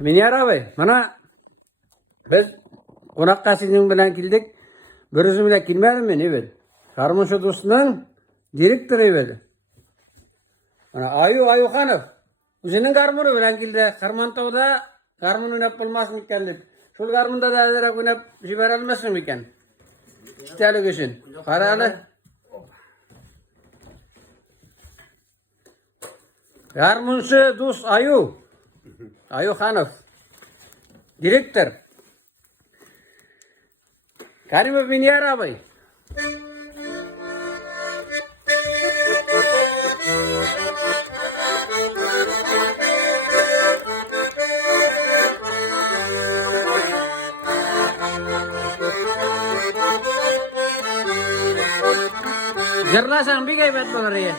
Miniyar abi, mana biz qonaqqa sizin bilan keldik. Bir o'zim bilan kelmadim men, evet. Karmuşu dostunun direktörü evet. Mana Ayu Xanov. O'zining garmuni bilan keldi. Qarmontovda garmun o'ynab bo'lmasmikan deb. Shul garmunda da azroq o'ynab jibara olmasmikan? İstalik uchun. Qara hali. Garmunchi do'st Ayu Xanov. Direktor. Karimov Miniyar abi. Jırlasan bir gaybat olur ya.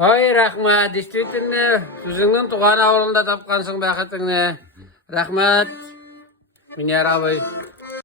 Hay rahmat, действительно, o'zingning tug'an avlida topqansың baxtingni. Rahmat. Miniyar abi.